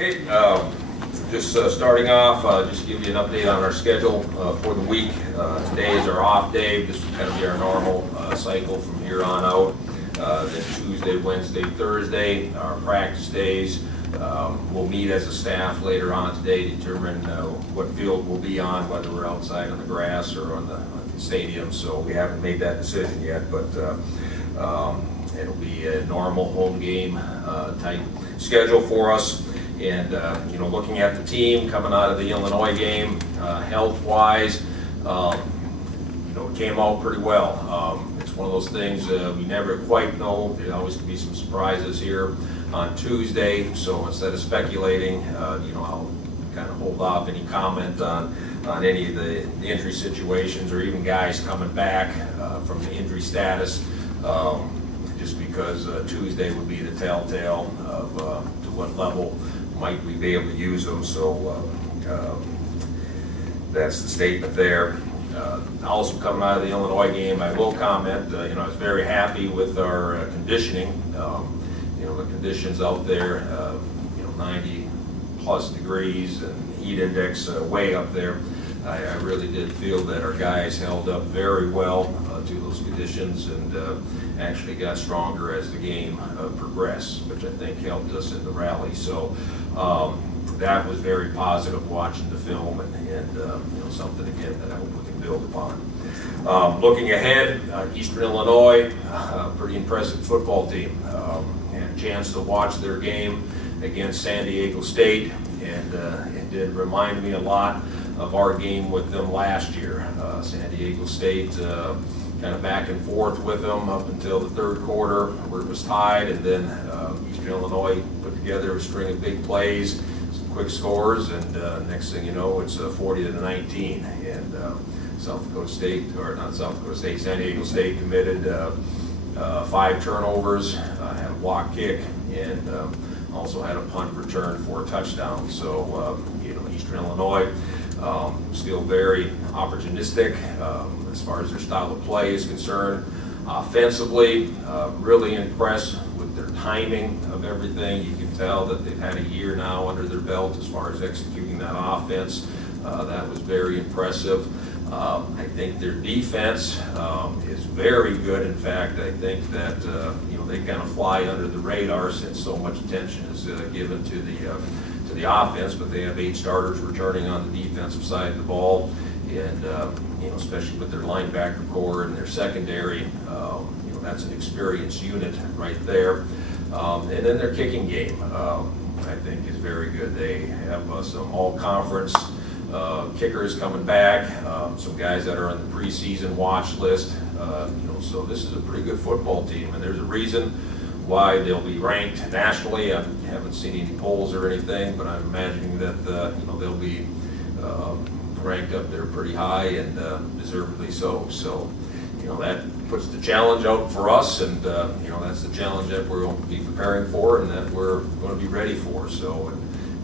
Okay, just starting off, just to give you an update on our schedule for the week. Today is our off day. This will kind of be our normal cycle from here on out. Then Tuesday, Wednesday, Thursday, our practice days. We'll meet as a staff later on today to determine what field we'll be on, whether we're outside on the grass or on the stadium. So we haven't made that decision yet, but it'll be a normal home game type schedule for us. And looking at the team coming out of the Illinois game, health-wise, it came out pretty well. It's one of those things we never quite know. There always can be some surprises here on Tuesday. So instead of speculating, I'll kind of hold off any comment on any of the injury situations or even guys coming back from the injury status. Just because Tuesday would be the telltale of to what level might we be able to use them. So that's the statement there. Also coming out of the Illinois game, I will comment, I was very happy with our conditioning. The conditions out there, 90 plus degrees and heat index way up there. I really did feel that our guys held up very well to those conditions and actually got stronger as the game progressed, which I think helped us in the rally. So that was very positive watching the film and something again that I hope we can build upon. Looking ahead, Eastern Illinois, pretty impressive football team. Had a chance to watch their game against San Diego State, and it did remind me a lot of our game with them last year. San Diego State kind of back and forth with them up until the third quarter where it was tied, and then Eastern Illinois put together a string of big plays, some quick scores, and next thing you know, it's 40-19. And San Diego State committed 5 turnovers, had a block kick, and also had a punt return for a touchdown. So, Eastern Illinois still very opportunistic as far as their style of play is concerned. Offensively, really impressed with their timing of everything. You can tell that they've had a year now under their belt as far as executing that offense. That was very impressive. I think their defense is very good. In fact, I think that they kind of fly under the radar since so much attention is given to the offense. But they have 8 starters returning on the defensive side of the ball, and especially with their linebacker core and their secondary, that's an experienced unit right there. And then their kicking game, I think, is very good. They have some all-conference kickers coming back, some guys that are on the preseason watch list. So this is a pretty good football team, and there's a reason why they'll be ranked nationally. I haven't seen any polls or anything, but I'm imagining that they'll be ranked up there pretty high, and deservedly so. So that puts the challenge out for us, and that's the challenge that we're going to be preparing for and that we're going to be ready for. So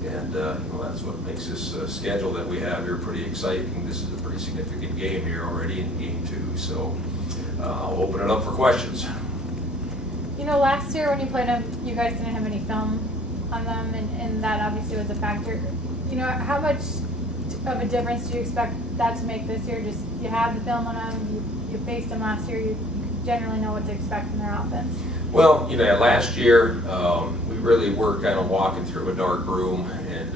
that's what makes this schedule that we have here pretty exciting. This is a pretty significant game here already in game 2. So I'll open it up for questions. Last year when you played them, you guys didn't have any film on them, and that obviously was a factor. How much of a difference do you expect that to make this year? Just you have the film on them, you faced them last year, you generally know what to expect from their offense. Well, last year we really were kind of walking through a dark room and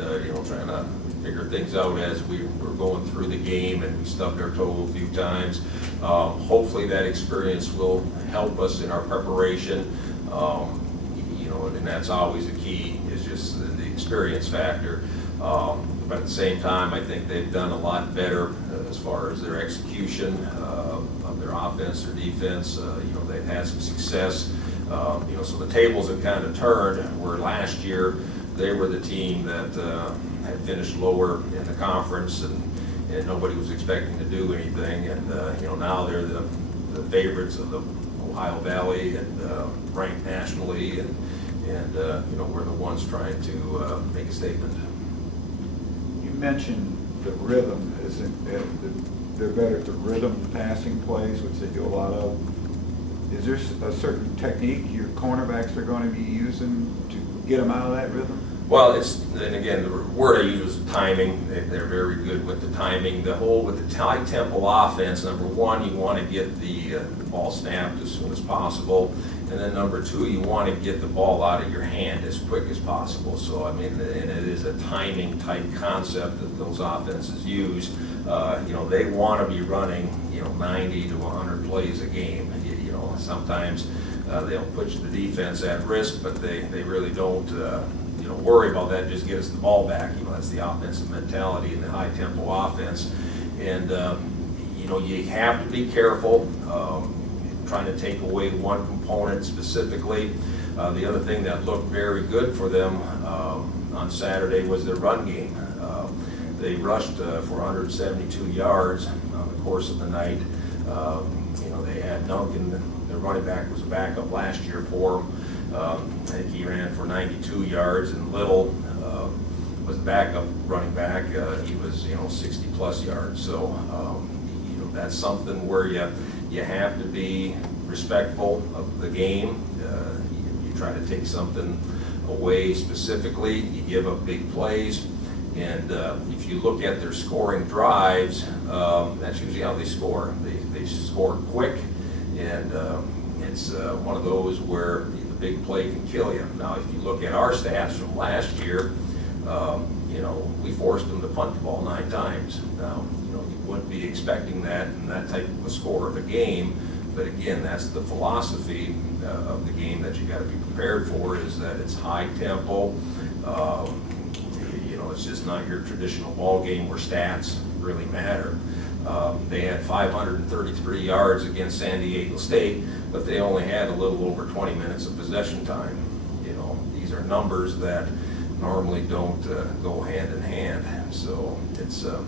trying to figure things out as we were going through the game, and we stubbed our toe a few times. Hopefully that experience will help us in our preparation, and that's always a key, is just the experience factor. But at the same time, I think they've done a lot better as far as their execution of their offense, their defense. They've had some success. So the tables have kind of turned, where last year they were the team that had finished lower in the conference, and nobody was expecting to do anything. And now they're the favorites of the Ohio Valley and ranked nationally, and we're the ones trying to make a statement. You mentioned the rhythm. Is it they're better at the rhythm passing plays, which they do a lot of? Is there a certain technique your cornerbacks are going to be using to get them out of that rhythm? Well, and again, the word I use is timing. They're very good with the timing. With the high tempo offense, number one, you want to get the ball snapped as soon as possible. And then number two, you want to get the ball out of your hand as quick as possible. So, I mean, and it is a timing type concept that those offenses use. They want to be running, 90 to 100 plays a game. Sometimes they'll put the defense at risk, but they really don't, worry about that. Just get us the ball back. That's the offensive mentality in the high tempo offense. And, you have to be careful. Trying to take away one component specifically. The other thing that looked very good for them on Saturday was their run game. They rushed for 172 yards on the course of the night. They had Duncan, their running back, was a backup last year for them. I think he ran for 92 yards, and Little was the backup running back. He was 60 plus yards. So that's something where you have to be respectful of the game. You try to take something away specifically. You give up big plays. And if you look at their scoring drives, that's usually how they score. They score quick, and it's one of those where the big play can kill you. Now, if you look at our stats from last year, we forced them to punt the ball 9 times. Now, you wouldn't be expecting that in that type of a score of a game. But again, that's the philosophy of the game that you got to be prepared for, is that it's high tempo. It's just not your traditional ball game where stats really matter. They had 533 yards against San Diego State, but they only had a little over 20 minutes of possession time. These are numbers that normally don't go hand in hand. So it's a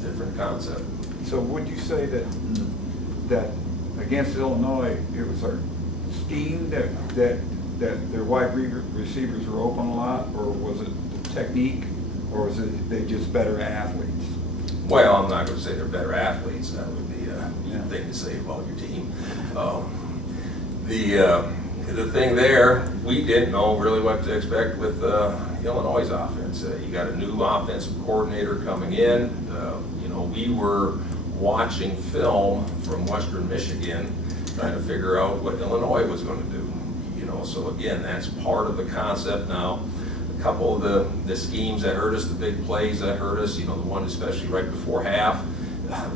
different concept. So would you say that against Illinois, it was our scheme that their wide receivers were open a lot, or was it the technique, or was it they just better athletes? Well, I'm not going to say they're better athletes. That would be a thing to say about your team. The thing there, we didn't know really what to expect with Illinois' offense. You got a new offensive coordinator coming in. We were watching film from Western Michigan, trying to figure out what Illinois was going to do. So again, that's part of the concept. Now, a couple of the schemes that hurt us, the big plays that hurt us, the one especially right before half,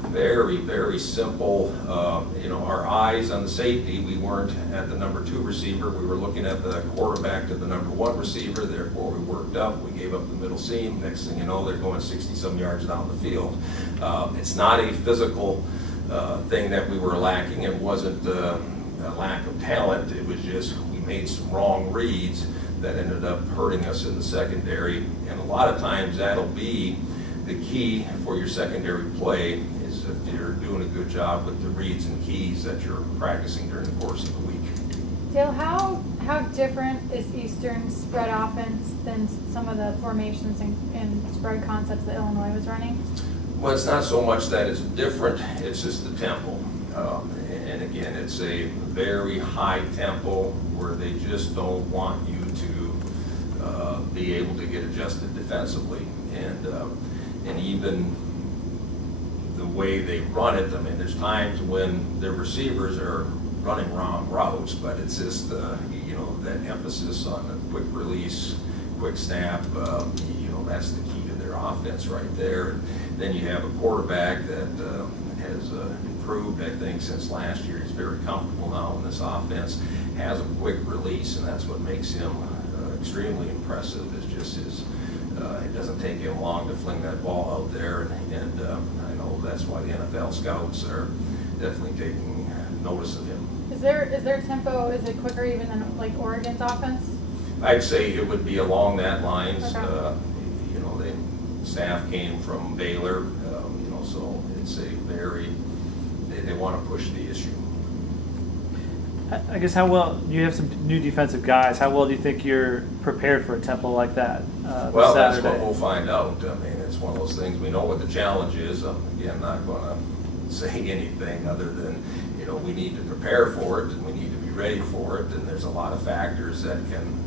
very, very simple. Our eyes on the safety, we weren't at the number 2 receiver. We were looking at the quarterback to the number 1 receiver. Therefore, we worked up. We gave up the middle seam. Next thing you know, they're going 60-some yards down the field. It's not a physical thing that we were lacking. It wasn't a lack of talent. It was just we made some wrong reads that ended up hurting us in the secondary. And a lot of times that'll be the key for your secondary play, is if you're doing a good job with the reads and keys that you're practicing during the course of the week. Dale, how different is Eastern's spread offense than some of the formations and spread concepts that Illinois was running? Well, it's not so much that it's different, it's just the tempo. And again, it's a very high tempo where they just don't want you to be able to get adjusted defensively. And even the way they run it, I mean, there's times when their receivers are running wrong routes, but it's just, that emphasis on the quick release, quick snap, that's the key to their offense right there. And then you have a quarterback that has improved, I think, since last year. He's very comfortable now in this offense, has a quick release, and that's what makes him extremely impressive, is just his, it doesn't take him long to fling that ball out there, and I know that's why the NFL scouts are definitely taking notice of him. Is their tempo, is it quicker even than like Oregon's offense? I'd say it would be along that lines. Okay. The staff came from Baylor, so it's a very, they want to push the issue. I guess how well, you have some new defensive guys, how well do you think you're prepared for a tempo like that Well, Saturday? that's what we'll find out. I mean, it's one of those things, we know what the challenge is. Again, not going to say anything other than, we need to prepare for it, and we need to be ready for it, and there's a lot of factors that can,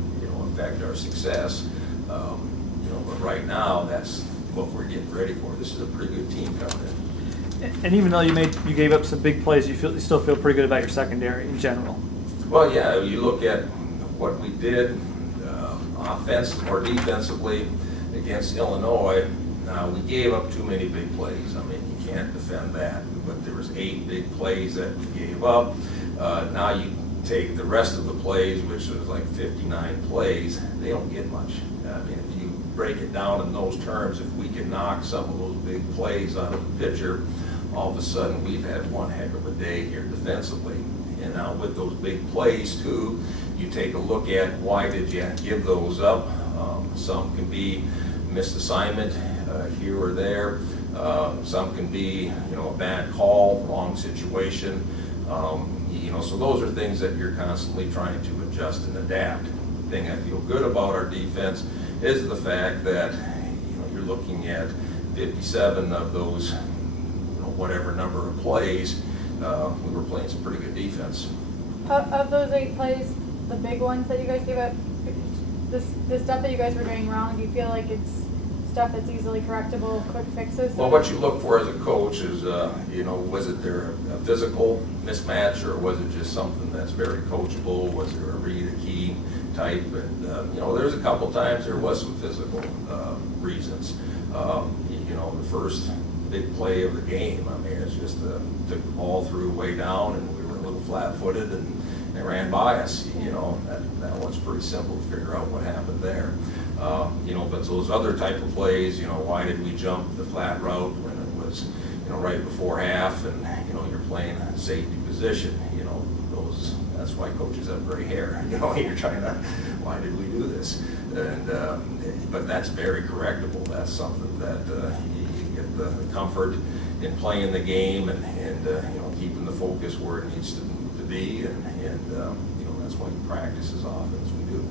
affect our success. But right now, that's what we're getting ready for. This is a pretty good team coming in. And even though you gave up some big plays, you still feel pretty good about your secondary in general. Well, yeah, you look at what we did offensively or defensively against Illinois. We gave up too many big plays. I mean, you can't defend that. But there was 8 big plays that we gave up. Now you take the rest of the plays, which was like 59 plays, they don't get much. I mean, if you break it down in those terms, if we can knock some of those big plays out of the pitcher, all of a sudden we've had one heck of a day here defensively. And now with those big plays too, you take a look at why did you give those up. Some can be missed assignment here or there. Some can be, a bad call, wrong situation. So those are things that you're constantly trying to adjust and adapt. The thing I feel good about our defense is the fact that, you're looking at 57 of those, whatever number of plays, we were playing some pretty good defense. Of those 8 plays, the big ones that you guys gave up, the stuff that you guys were doing wrong, do you feel like it's stuff that's easily correctable, quick fixes? Well, what you look for as a coach is, was it there a physical mismatch, or was it just something that's very coachable? Was there a read a key type? And, there's a couple times there was some physical reasons. The first big play of the game, I mean, it's just took the ball through way down, and we were a little flat-footed, and they ran by us. That one's pretty simple to figure out what happened there. But those other type of plays, why did we jump the flat route when it was, right before half, and, you're playing a safety position, that's why coaches have gray hair. You're trying to, why did we do this? And, but that's very correctable. That's something that you get the comfort in playing the game and keeping the focus where it needs to be, and that's why you practice as often as we do.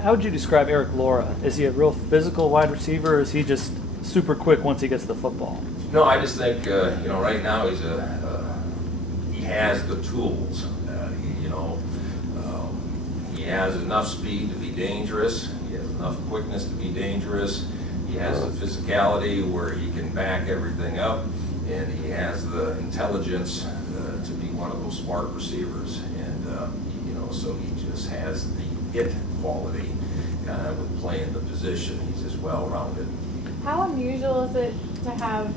How would you describe Eric Laura? Is he a real physical wide receiver, or is he just super quick once he gets the football? No, I just think right now he has the tools. He has enough speed to be dangerous. He has enough quickness to be dangerous. He has the physicality where he can back everything up, and he has the intelligence to be one of those smart receivers. And so he just has the it quality with playing the position. He's just well-rounded. How unusual is it to have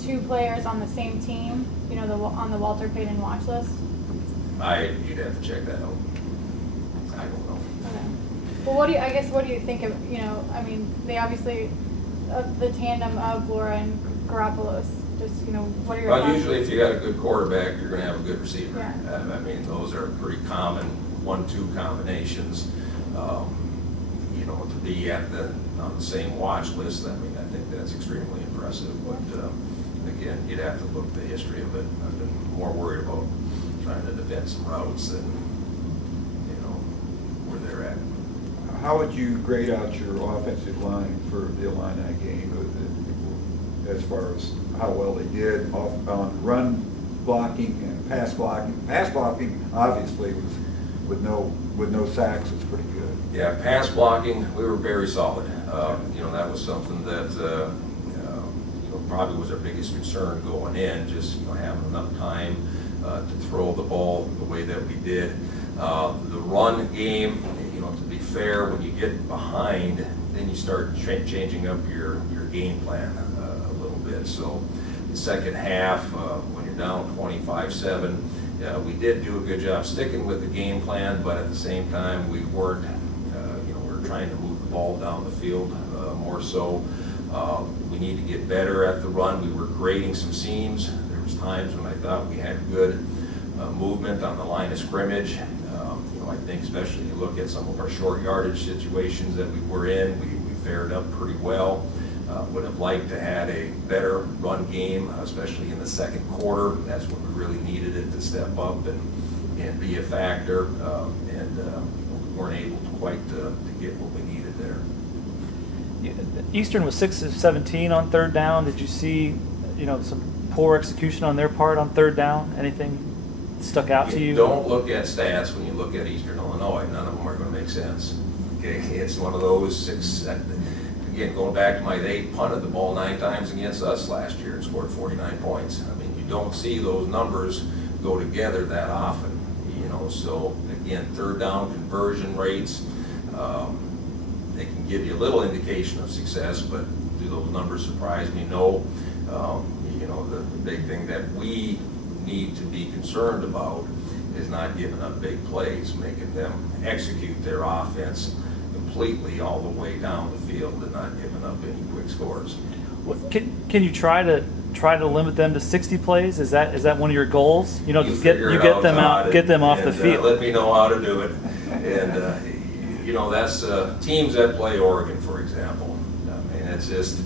2 players on the same team, on the Walter Payton watch list? You'd have to check that out. I don't know. Okay. Well, what do you think of, they obviously, the tandem of Laura and Garoppolo, just, what are your thoughts? Well, usually if you got a good quarterback, you're going to have a good receiver. Yeah. Those are pretty common 1-2 combinations. To be on the same watch list, I think that's extremely impressive. But again, you'd have to look at the history of it. I've been more worried about trying to defend some routes than, where they're at. How would you grade out your offensive line for the Illini game, as far as how well they did on run blocking and pass blocking? Pass blocking, obviously, was with no sacks, was pretty good. Yeah, pass blocking, we were very solid. That was something that probably was our biggest concern going in, just having enough time to throw the ball the way that we did. The run game, to be fair, when you get behind, then you start changing up your game plan a little bit. So the second half, when you're down 25-7, we did do a good job sticking with the game plan, but at the same time, we weren't, we were trying to move the ball down the field more so. We need to get better at the run. We were creating some seams. There was times when I thought we had good movement on the line of scrimmage. I think especially you look at some of our short yardage situations that we were in, we fared up pretty well. Would have liked to have a better run game, especially in the second quarter. That's when we really needed it to step up and be a factor. We weren't able to quite to get what we needed there. Eastern was 6 of 17 on third down. Did you see, some poor execution on their part on third down? Anything stuck out to you? Don't look at stats when you look at Eastern Illinois. None of them are going to make sense. Okay, it's one of those six, again, going back to they punted the ball 9 times against us last year and scored 49 points. I mean, you don't see those numbers go together that often, you know, so again, third down conversion rates, they can give you a little indication of success, but do those numbers surprise me? No. You know, the big thing that we need to be concerned about is not giving up big plays, making them execute their offense completely all the way down the field and not giving up any quick scores. Can you try to limit them to 60 plays? Is that one of your goals? You know, You get them out, get them off the field. Let me know how to do it. And you know, that's teams that play Oregon, for example. I mean, it's just,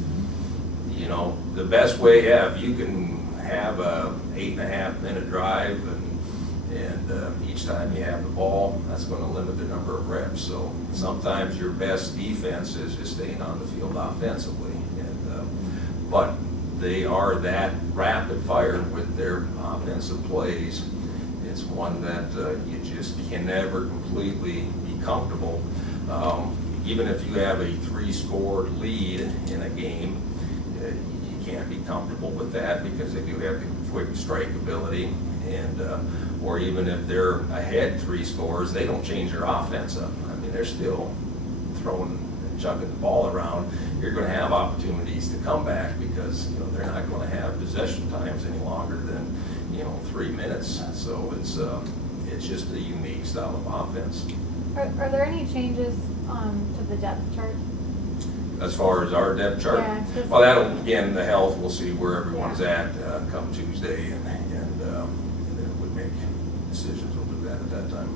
you know, the best way you can have a 8.5 minute drive, and each time you have the ball, that's going to limit the number of reps. So sometimes your best defense is just staying on the field offensively. And but they are that rapid fire with their offensive plays. It's one that you just can never completely be comfortable. Even if you have a 3-score lead in a game, you can't be comfortable with that because they do have the quick strike ability. And or even if they're ahead 3 scores, they don't change their offense up. I mean, they're still throwing and chucking the ball around. You're going to have opportunities to come back because, you know, they're not going to have possession times any longer than, you know, 3 minutes. So it's just a unique style of offense. Are there any changes to the depth chart? As far as our depth chart, Yeah, well, that'll, again, the health, we'll see where everyone's at come Tuesday, and then we'll make decisions. We'll do that at that time.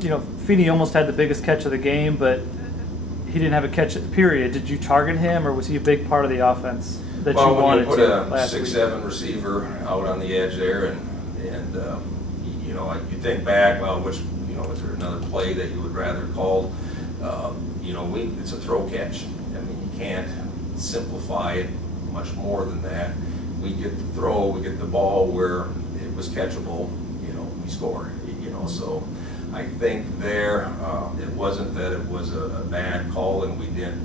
You know, Feeney almost had the biggest catch of the game, but he didn't have a catch period. Did you target him, or was he a big part of the offense that you wanted when to you put a last week? 6'7" receiver out on the edge there, and you know, you think back, well, which, you know, is there another play that you would rather call? You know, it's a throw catch. I mean, you can't simplify it much more than that. We get the throw, we get the ball where it was catchable, you know, we score, you know. So I think there, it wasn't that it was a bad call and we didn't,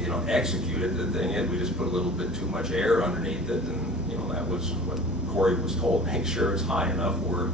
you know, execute it. The thing is, we just put a little bit too much air underneath it, and, you know, that was what Corey was told, make sure it's high enough where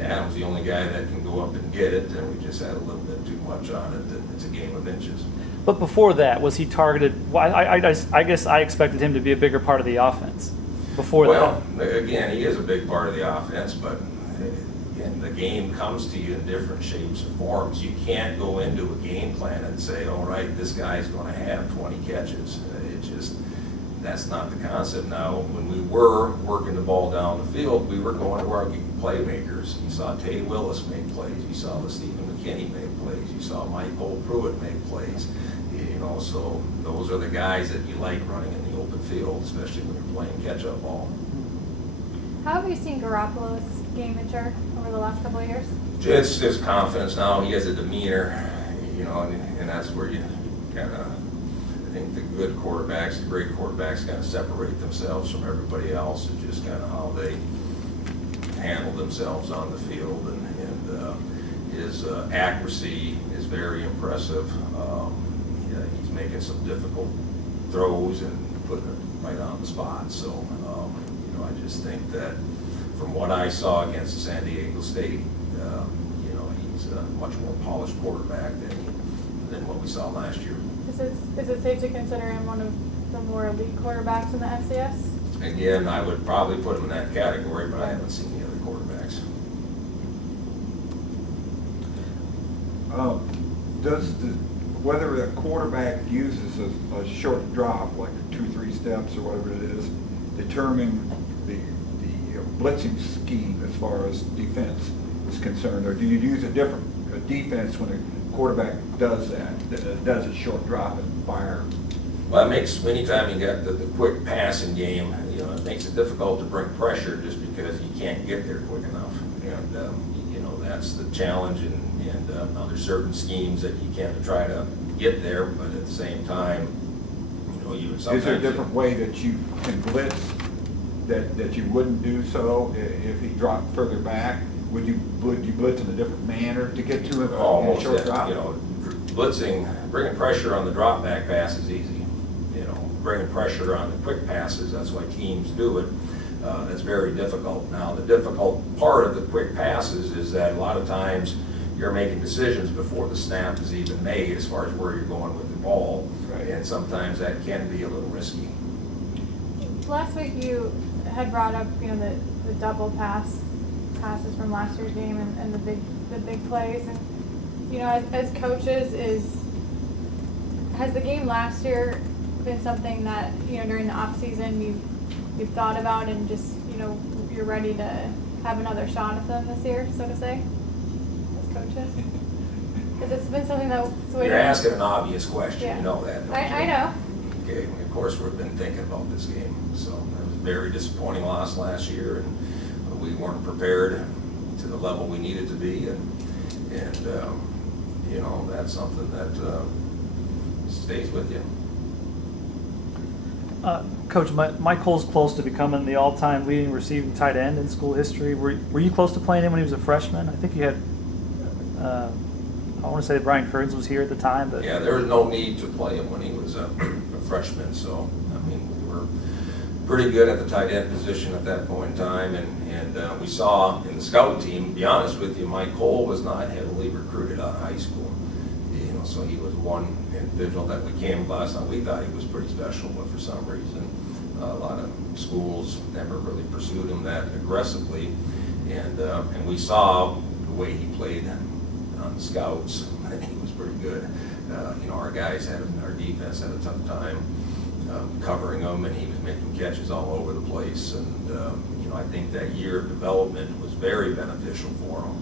Adam's the only guy that can go up and get it, and we just had a little bit too much on it, and it's a game of inches. But before that, was he targeted? Well, I guess I expected him to be a bigger part of the offense before that. Well, again, he is a big part of the offense, but again, the game comes to you in different shapes and forms. You can't go into a game plan and say, all right, this guy's going to have 20 catches. That's not the concept. Now, when we were working the ball down the field, we were going to our playmakers. You saw Tay Willis make plays. You saw the Stephen McKinney make plays. You saw Michael Pruitt make plays. You know, so those are the guys that you like running in the open field, especially when you're playing catch-up ball. How have you seen Garoppolo's game mature over the last couple of years? It's his confidence now. He has a demeanor, you know, and that's where you kind of, I think the good quarterbacks, the great quarterbacks kind of separate themselves from everybody else, and just kind of how they handle themselves on the field, and his accuracy is very impressive. He's making some difficult throws and putting it right on the spot. So, you know, I just think that from what I saw against San Diego State, you know, he's a much more polished quarterback than what we saw last year. Is it safe to consider him one of the more elite quarterbacks in the FCS? Again, I would probably put him in that category, but I haven't seen the other quarterbacks. Whether a quarterback uses a short drop, like 2-3 steps or whatever it is, determine the blitzing scheme as far as defense is concerned, or do you use a defense when a quarterback does that does a short drop and fire? Well, it makes, anytime you got the quick passing game, you know, it makes it difficult to bring pressure just because you can't get there quick enough. And, you know, that's the challenge, and now there's certain schemes that you can try to get there, but at the same time, you know, you would sometimes... Is there a different way that you can blitz that you wouldn't do so if he dropped further back, would you blitz in a different manner to get to him in a Almost, short drop? you know, blitzing, bringing pressure on the drop back pass is easy. You know, bringing pressure on the quick passes, that's why teams do it. That's very difficult. Now, the difficult part of the quick passes is that a lot of times you're making decisions before the snap is even made as far as where you're going with the ball. Right. And sometimes that can be a little risky. Last week you had brought up, you know, the double passes from last year's game and the big plays, and you know, as coaches, has the game last year been something that, you know, during the off season you've thought about and just, you know, you're ready to have another shot at them this year, so to say, as coaches? Because it's been something that You're asking an obvious question, Yeah. you know that. don't I you? know. Okay, of course, we've been thinking about this game, so it was a very disappointing loss last year, and we weren't prepared to the level we needed to be, and you know, that's something that stays with you. Coach, Mike Cole's close to becoming the all-time leading receiving tight end in school history. Were you close to playing him when he was a freshman? I think you had, I want to say Brian Kearns was here at the time, but Yeah, there was no need to play him when he was a freshman, so, I mean, we were pretty good at the tight end position at that point in time, and we saw in the scout team, to be honest with you, Mike Cole was not heavily recruited out of high school. You know, so he was one individual that we came across, and we thought he was pretty special, but for some reason, a lot of schools never really pursued him that aggressively, and we saw the way he played on the scouts, and he was pretty good. You know, our defense had a tough time covering him, and he was making catches all over the place. And you know, I think that year of development was very beneficial for him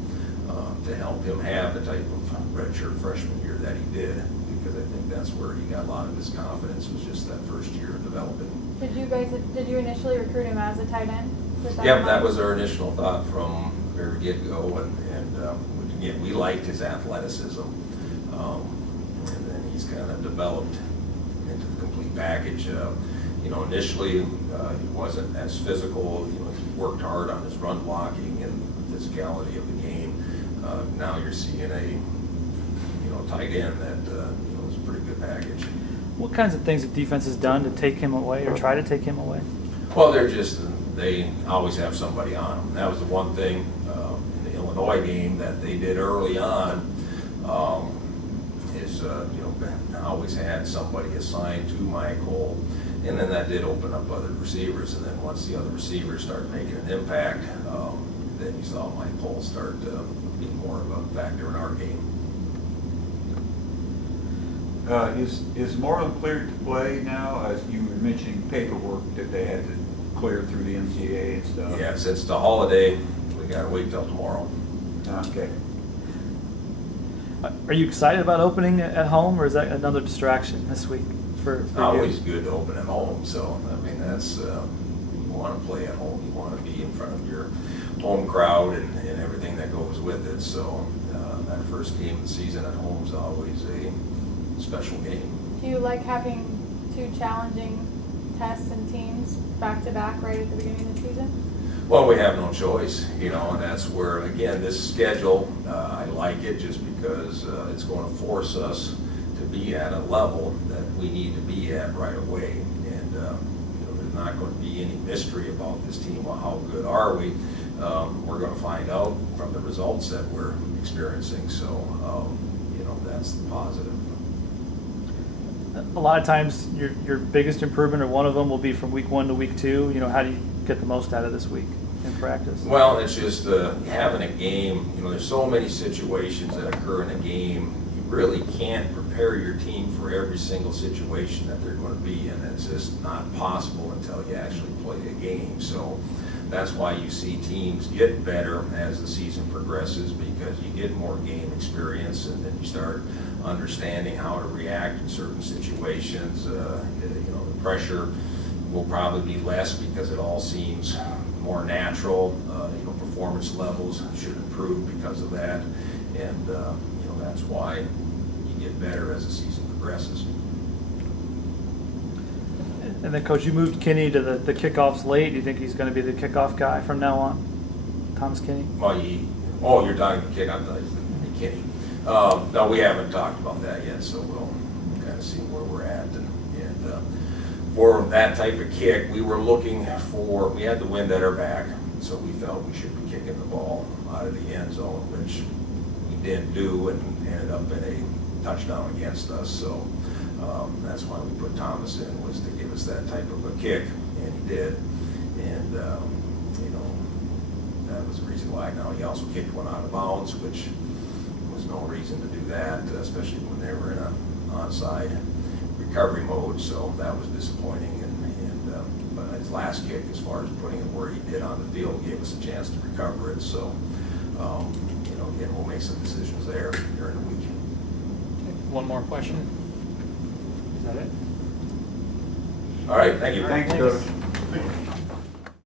to help him have the type of redshirt freshman year that he did, because I think that's where he got a lot of his confidence, was just that first year of development. Did you initially recruit him as a tight end? Yep, that was our initial thought from the very get-go, and again, we liked his athleticism, and then he's kind of developed into the complete package. You know, initially he wasn't as physical. You know, he worked hard on his run blocking and the physicality of the game. Now you're seeing a tight end that you know, is a pretty good package. what kinds of things have defense has done to take him away or try to take him away? Well, they always have somebody on them. That was the one thing in the Illinois game that they did early on, is you know, always had somebody assigned to Michael, and then that did open up other receivers. And then once the other receivers started making an impact, then you saw Michael start being more of a factor in our game. Is Moreland cleared to play now? As you were mentioning paperwork that they had to clear through the NCAA and stuff. Yeah, since the holiday, we gotta wait till tomorrow. Okay. Are you excited about opening at home, or is that another distraction this week for Always you? good to open at home, so, I mean, that's, you want to play at home, you want to be in front of your home crowd and everything that goes with it, so that first game of the season at home is always a special game. Do you like having two challenging tests and teams back to back right at the beginning of the season? Well, we have no choice, you know, and that's where, again, this schedule, I like it just because it's going to force us to be at a level that we need to be at right away. And, you know, there's not going to be any mystery about this team. Well, how good are we? We're going to find out from the results that we're experiencing. So, you know, that's the positive. A lot of times your biggest improvement, or one of them, will be from week 1 to week 2. You know, how do you get the most out of this week in practice? Well, it's just having a game. You know, there's so many situations that occur in a game. You really can't prepare your team for every single situation that they're going to be in. It's just not possible until you actually play a game. So that's why you see teams get better as the season progresses, because you get more game experience, and then you start understanding how to react in certain situations. You know, the pressure will probably be less because it all seems more natural. You know, performance levels should improve because of that, and you know, that's why you get better as the season progresses. And then, Coach, you moved Kinney to the kickoffs late. Do you think he's going to be the kickoff guy from now on, Thomas Kinney? Well, Oh, you're talking kick on the McKinney. No, we haven't talked about that yet, so we'll kind of see where we're at. And for that type of kick, we were looking for, we had the wind at our back, so we felt we should be kicking the ball out of the end zone, which we didn't do, and ended up in a touchdown against us. So that's why we put Thomas in, was to give us that type of a kick, and he did. And you know, that was the reason why. Now, he also kicked one out of bounds, which was no reason to do that, especially when they were in an onside recovery mode. So that was disappointing. But his last kick, as far as putting it where he did on the field, gave us a chance to recover it. So you know, again, we'll make some decisions there during the week. One more question? Is that it? All right, thank you. Thanks, Coach.